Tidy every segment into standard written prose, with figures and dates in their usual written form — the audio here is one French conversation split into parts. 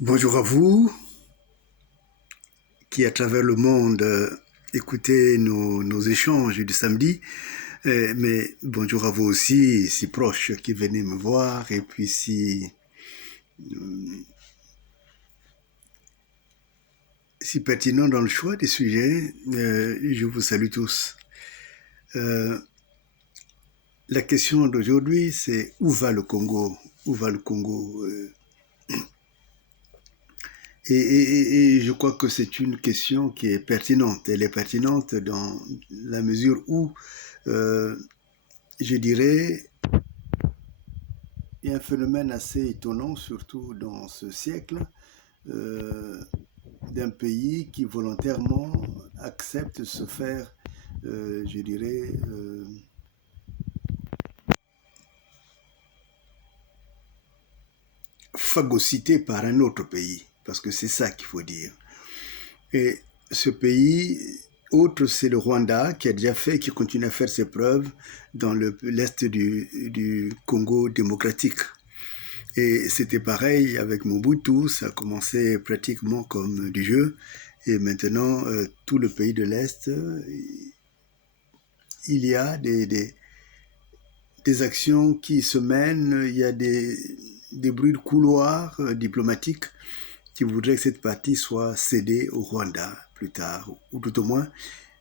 Bonjour à vous qui, à travers le monde, écoutez nos échanges du samedi. Mais bonjour à vous aussi, si proches, qui venez me voir. Et puis si pertinent dans le choix des sujets, je vous salue tous. Euh, la question d'aujourd'hui, c'est où va le Congo? Où va le Congo? Et je crois que c'est une question qui est pertinente. Elle est pertinente dans la mesure où, euh, je dirais, il y a un phénomène assez étonnant, surtout dans ce siècle, euh, d'un pays qui volontairement accepte de se faire, je dirais, phagocyté par un autre pays, parce que c'est ça qu'il faut dire. Et ce pays, autre, c'est le Rwanda, qui a déjà fait, qui continue à faire ses preuves dans l'est du Congo démocratique. Et c'était pareil avec Mobutu, ça a commencé pratiquement comme du jeu. Et maintenant, tout le pays de l'Est, il y a des actions qui se mènent, il y a des bruits de couloir diplomatiques qui voudraient que cette partie soit cédée au Rwanda plus tard, ou tout au moins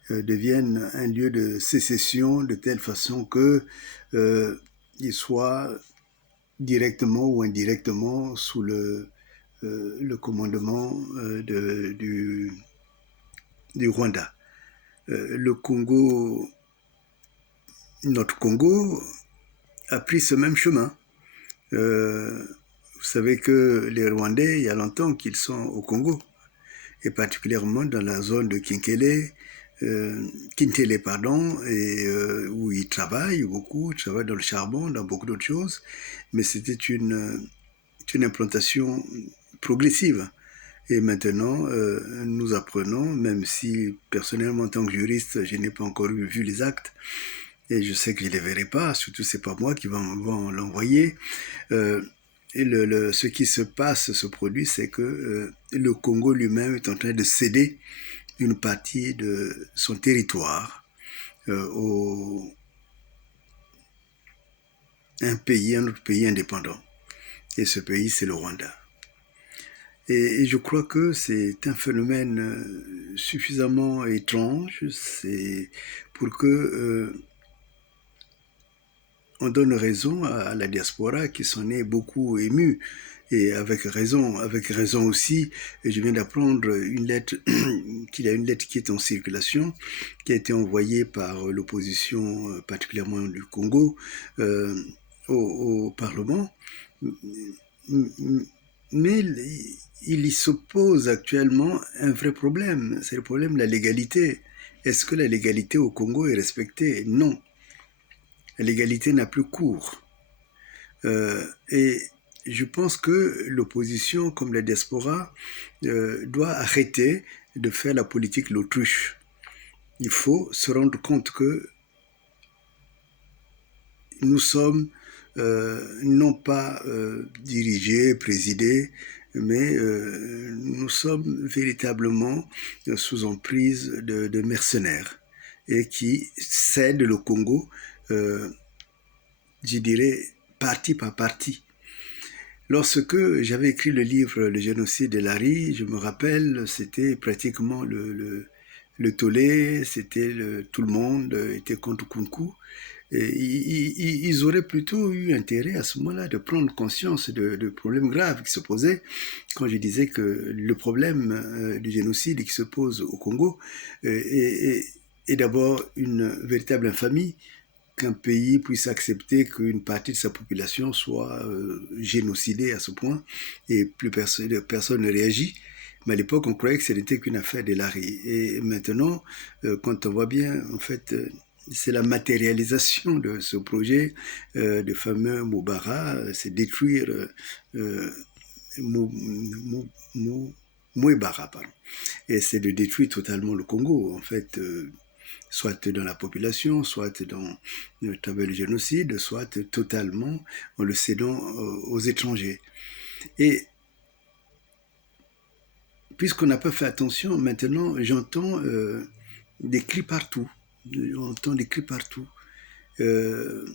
devienne un lieu de sécession de telle façon que il soit directement ou indirectement sous le commandement du Rwanda. Le Congo, notre Congo, a pris ce même chemin. Vous savez que les Rwandais, il y a longtemps qu'ils sont au Congo, et particulièrement dans la zone de Kintele, pardon, et où ils travaillent beaucoup, ils travaillent dans le charbon, dans beaucoup d'autres choses, mais c'était une implantation progressive. Et maintenant, nous apprenons, même si personnellement, en tant que juriste, je n'ai pas encore vu les actes, et je sais que je ne les verrai pas, surtout c'est pas moi qui va l'envoyer. Et ce qui se passe, se produit, c'est que le Congo lui-même est en train de céder une partie de son territoire au un autre pays indépendant. Et ce pays, c'est le Rwanda. Et je crois que c'est un phénomène suffisamment étrange, c'est pour que on donne raison à la diaspora qui s'en est beaucoup émue et avec raison aussi. Et je viens d'apprendre une lettre qu'il y a une lettre qui est en circulation, qui a été envoyée par l'opposition, particulièrement du Congo, euh, au Parlement. Mais il y s'oppose actuellement un vrai problème, c'est le problème de la légalité. Est-ce que la légalité au Congo est respectée? Non. La légalité n'a plus cours. Et je pense que l'opposition, comme la diaspora, doit arrêter de faire la politique de l'autruche. Il faut se rendre compte que nous sommes non pas dirigés, présidés, mais nous sommes véritablement sous emprise de mercenaires et qui cèdent le Congo, je dirais, partie par partie. Lorsque j'avais écrit le livre Le génocide de Lari, je me rappelle, c'était pratiquement le tollé, tout le monde était contre Kunku. Et ils auraient plutôt eu intérêt à ce moment-là de prendre conscience de problèmes graves qui se posaient quand je disais que le problème du génocide qui se pose au Congo est d'abord une véritable infamie qu'un pays puisse accepter qu'une partie de sa population soit génocidée à ce point et plus personne ne réagit. Mais à l'époque, on croyait que ce n'était qu'une affaire des Larry. Et maintenant, quand on voit bien, en fait, c'est la matérialisation de ce projet de fameux Moubara, c'est détruire euh, Mou, Mou, Mou, Mouebara, pardon. Et c'est de détruire totalement le Congo, en fait, soit dans la population, soit dans le génocide, soit totalement en le cédant aux étrangers. Et puisqu'on n'a pas fait attention, maintenant j'entends des cris partout. J'entends des cris partout. Euh,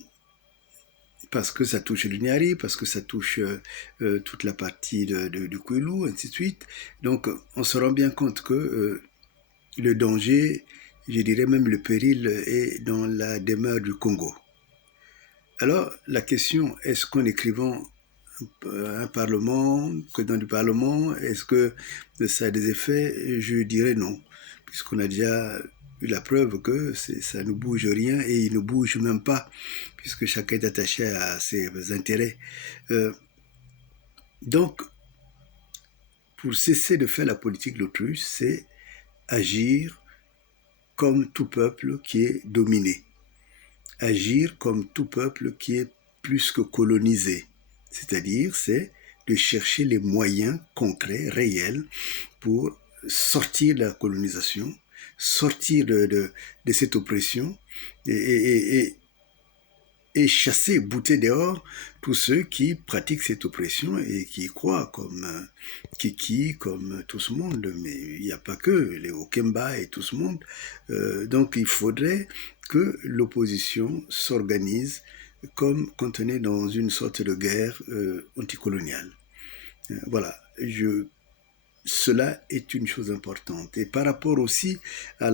Parce que ça touche le Niari, parce que ça touche toute la partie de Kouilou, ainsi de suite. Donc, on se rend bien compte que le danger, je dirais même le péril, est dans la demeure du Congo. Alors, la question, est-ce qu'en écrivant un parlement, que dans du parlement, est-ce que ça a des effets? Je dirais non, puisqu'on a déjà eu la preuve que ça ne bouge rien et il ne bouge même pas, puisque chacun est attaché à ses intérêts. Euh, donc, pour cesser de faire la politique de l'autruche, c'est agir comme tout peuple qui est dominé, agir comme tout peuple qui est plus que colonisé, c'est-à-dire c'est de chercher les moyens concrets, réels, pour sortir de la colonisation, sortir de cette oppression et chasser, bouter dehors tous ceux qui pratiquent cette oppression et qui y croient, comme Kiki, comme tout ce monde. Mais il n'y a pas que les Okemba et tout ce monde. Donc il faudrait que l'opposition s'organise comme quand on est dans une sorte de guerre anticoloniale. Voilà, cela est une chose importante. Et par rapport aussi à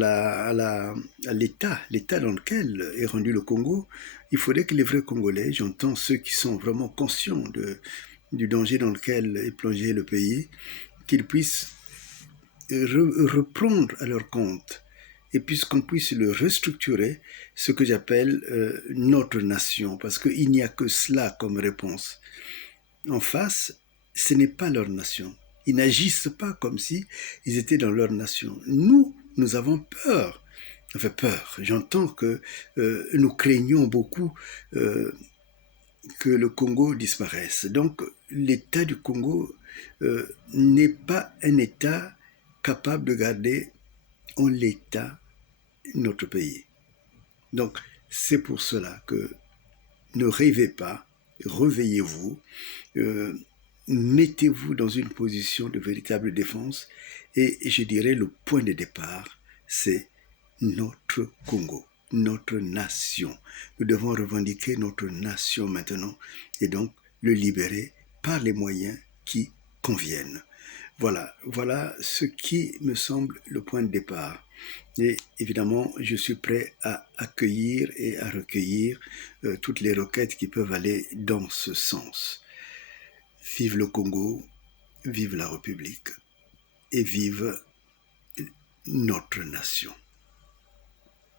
l'état dans lequel est rendu le Congo, il faudrait que les vrais Congolais, j'entends ceux qui sont vraiment conscients du danger dans lequel est plongé le pays, qu'ils puissent reprendre à leur compte et puisqu'on puisse le restructurer, ce que j'appelle notre nation, parce qu'il n'y a que cela comme réponse. En face, ce n'est pas leur nation. Ils n'agissent pas comme si ils étaient dans leur nation. Nous avons peur. Enfin, peur. J'entends que nous craignons beaucoup que le Congo disparaisse. Donc, l'État du Congo n'est pas un État capable de garder en l'état notre pays. Donc, c'est pour cela que ne rêvez pas, réveillez-vous, euh, mettez-vous dans une position de véritable défense et je dirais le point de départ, c'est notre Congo, notre nation. Nous devons revendiquer notre nation maintenant et donc le libérer par les moyens qui conviennent. Voilà ce qui me semble le point de départ. Et évidemment, je suis prêt à accueillir et à recueillir toutes les requêtes qui peuvent aller dans ce sens. Vive le Congo, vive la République et vive notre nation.